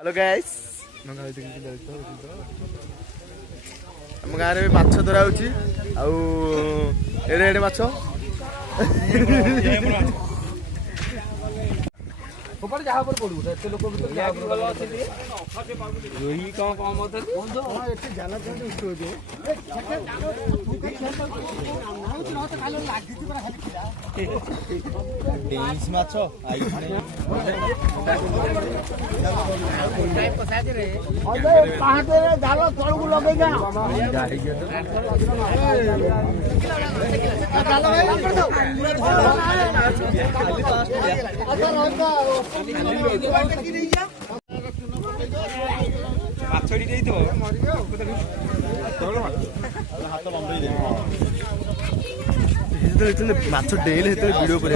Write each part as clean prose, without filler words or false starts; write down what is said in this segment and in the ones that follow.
hello guys आम गाँव में माछ धरा होची एड़े एड़े माछ माछ डेल वीडियो कर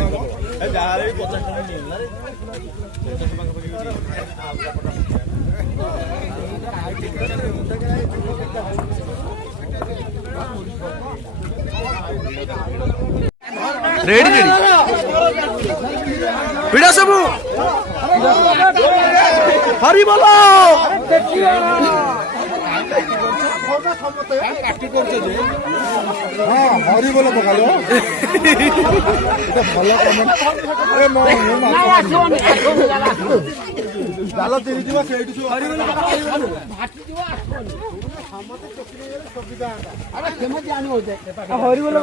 रेडी रेडी वीडियो सब हरी बोलो हरी बोलो पकालो भल कमेंट जाल चिरी हरी बोलो हरी बोलो